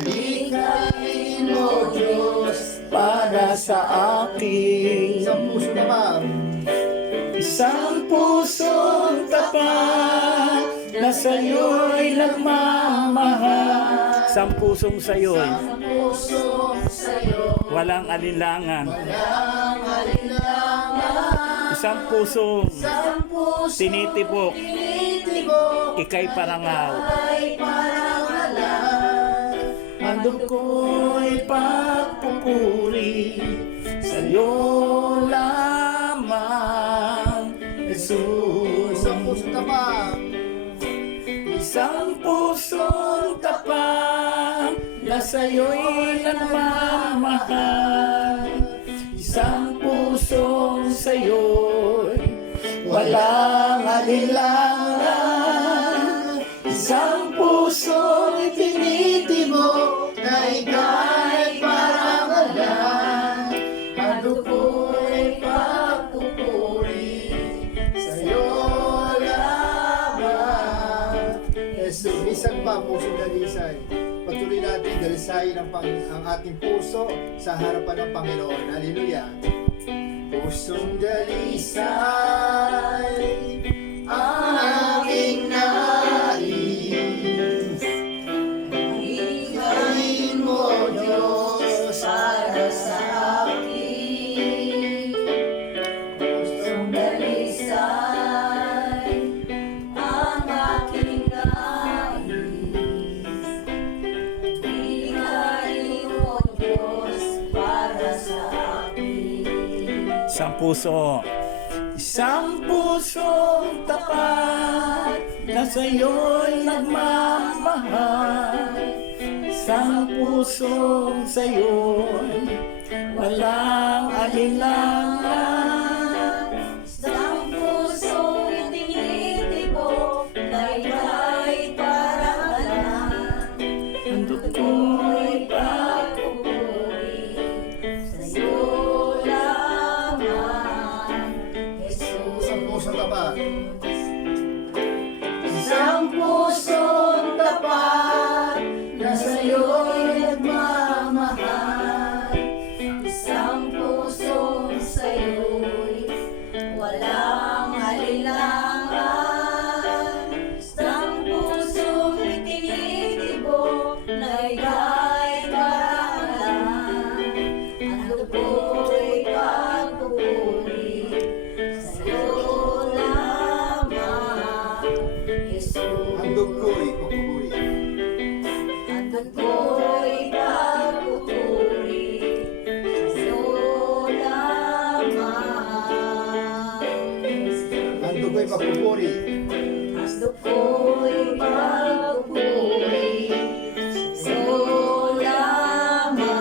Likhain mo, Diyos, para sa akin. Isang puso naman. Isang pusong tapat na sa'yo'y nagmamahal. Isang pusong sa'yo'y Isang puso sa'yo. walang alinlangan. Walang alinlangan. Isang pusong Isang puso tinitibok, tinitibok. ika'y parangaw. Ay parangalan. Ang ko'y pagpupuri sa'yo lamang, Jesus. Isang puso tapat. Isang pusong tapat na sa'yo'y nagmamahal. Isang pusong sa'yo'y walang alinlangan. Isang pusong itinitibok Na ika'y parangalan. Ano ko'y pagpupuri sa'yo lamang. Jesus, bisan pa pusong dalisay. Patuloy natin dalisayin ang ating puso sa harapan ng Panginoon. Hallelujah. Pusong dalisay ang aking nais. Likhain mo, Diyos, para sa akin. Pusong dalisay ang aking nais. Likhain mo, Diyos, para sa akin. isang pusong tapat na sa'yo'y nagmamahal. Isang pusong sa'yo'y walang alinlangan. Isang pusong itinitibok na ika'y parangalan. Ang ko'y Pagpupuri sa'yo lamang, Jesus. Isang pusong tapat. Isang pusong tapat na sa'yo'y nagmamahal. Isang pusong sa'yo'y walang alinlangan. Isang pusong itinitibok na ika'y parangalan. Ang ko'y pagpupuri sa'yo lamang, Jesus. Handog ko'y pagpupuri. Ang ko'y pagpupuri sa'yo lamang. Handog ko'y pagpupuri. Gusto ko'y pagpupuri sa'yo lamang.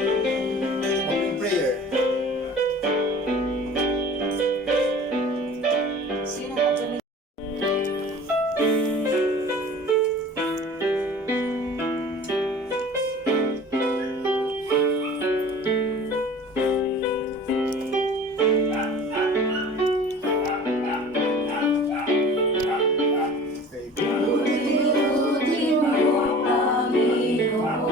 Opening prayer. Sino ka dyan? Okay. Uti-uti mo, Panginoon,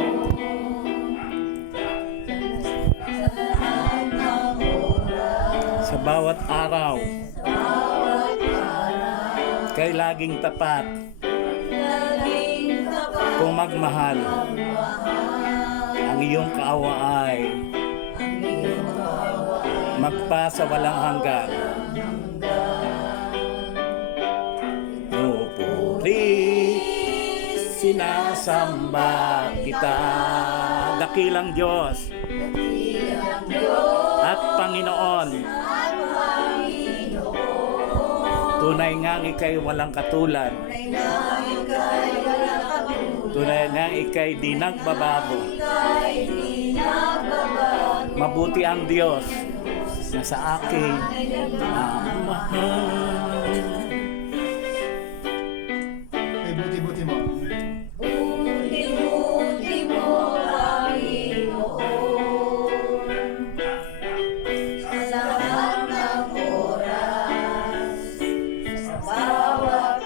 sa lahat ng oras, Sa bawat araw, bawat araw, kay laging tapat, laging tapat kung magmahal. Ang iyong kaawa ay ang iyong kaaway. magpa sa walang hanggan. Pupuri, sinasamba kita, dakilang Diyos Dakilang Diyos at Panginoon. at Panginoon, Tunay ngang ika'y walang katulad, tunay na ika'y walang katulad, tunay ngang ika'y di nagbabago. ika'y di nagbabago. Mabuti ang Diyos na sa akin ang mahal. Okay, buti-buti mo. Buti-buti mo, Panginoon, sa lahat ng oras, sa bawat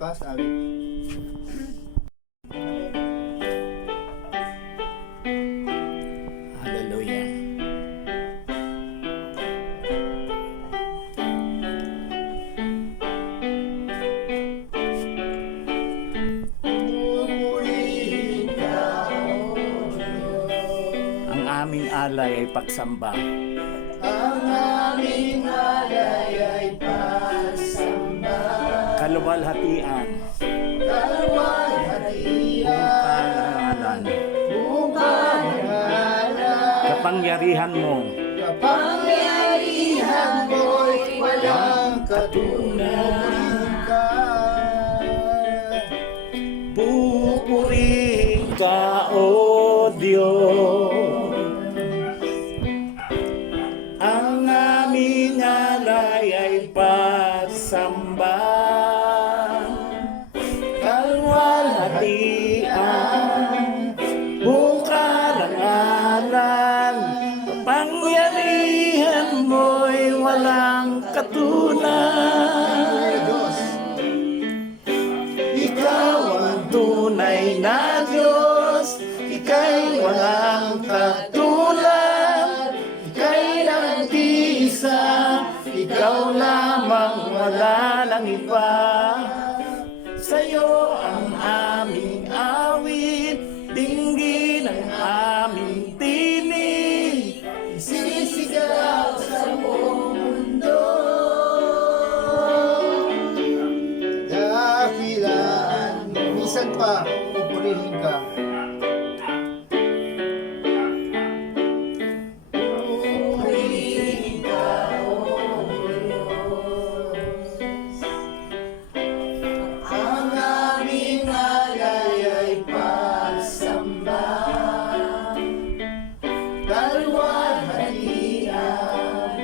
pa sa amin. Hallelujah. Pupurihin ka, O Diyos. Ang aming alay ay pagsamba. Ang aming alay ay pagsamba. Kaluwalhatian. Kaluwalhatian. Karangalan. Buong karangalan. Kapangyarihan mo. Kapangyarihan mo'y walang katulad ka. Pupurihin ka, O Diyos. Ang aming alay ay pagsamba. Kaluwalhatian, buong karangalan, kapangyarihan mo'y walang katulad. Diyos. Ikaw ang tunay na Diyos, ika'y walang katulad, ika'y nag-iisa, ikaw lamang, wala lang iba. Sa'yo ang aming awit, dinggin ang aming tinig, Sisigaw sa buong mundo. Dakilaan, minsan pa, pupurihin ka. Pupurihin ka, O Diyos. Ang aming alay ay pagsamba. Kaluwalhatian,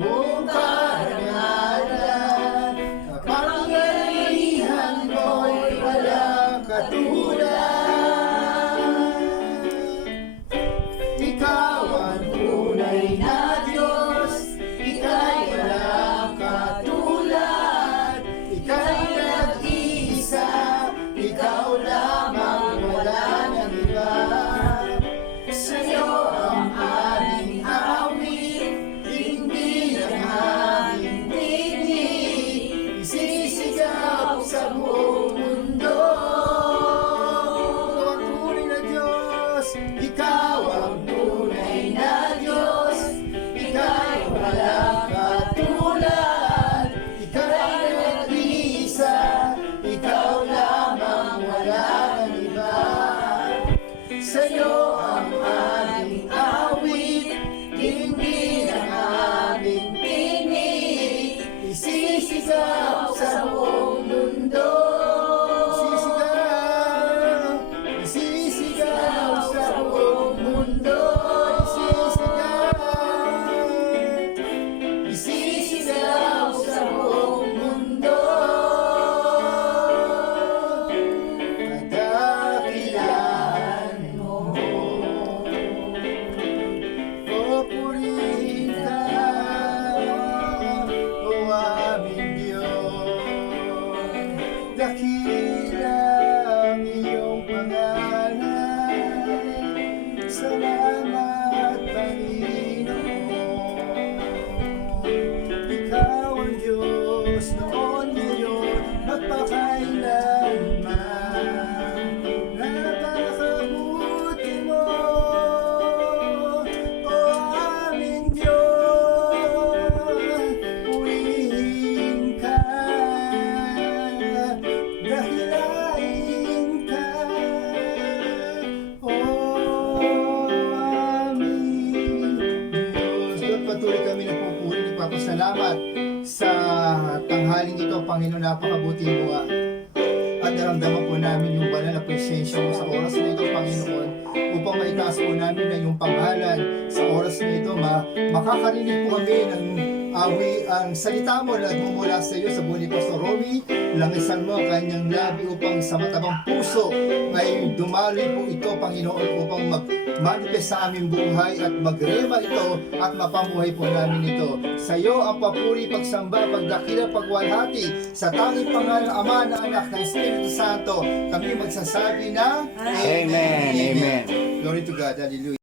buong karangalan, kapangyarihan mo'y walang katulad. Ikaw ang tunay na Diyos, ika'y walang katulad, ika'y nag-iisa, ikaw lamang, wala nang iba. Sa'yo ang aming awit, hindi ang aming tinig, isisigaw sa buong mundo. Ang tunay na Diyos, ikaw ang tunay na Diyos, ika'y walang katulad, ika'y nag-iisa, ikaw lamang, wala nang iba. Sa'yo ang aming awit, hindi ang aming tinig, isisigaw sa buong mundo. Isisigaw, isisigaw sa buong mundo. Isisigaw, isisigaw sa buong mundo. Kadakilaan mo, pupurihin ka, O aming Diyos. Dakila ang iyong pangalan, salamat Panginoon. Ikaw ang Diyos noon, ngayon, magpakailanman. Napakabuti mo, O aming Diyos. Purihin ka, dakilain ka, O aming Diyos. Lord, patuloy kami nagpupuri, nagpapasalamat sa tanghaling ito, Panginoon, napakabuti mo nga. At naramdaman po namin yung banal na presensya mo sa oras na ito, Panginoon, upang maitaas po namin na yung pangalan sa oras na ito, makakarinig po kami ng ang salita mo na nagmumula sa iyo sa buhay ni Pastor Romy, langisan mo ang kanyang labi upang sa matabang puso ngayon dumaloy po ito, Panginoon, upang mag-manifest sa aming buhay at magrema ito at mapamuhay po namin ito. Sa iyo ang papuri, pagsamba, pagdakila, pagwalhati sa tanging pangalan ng Ama, ng Anak, ng Espiritu Santo, kami magsasabi na Amen. Amen. Glory to God. Hallelujah.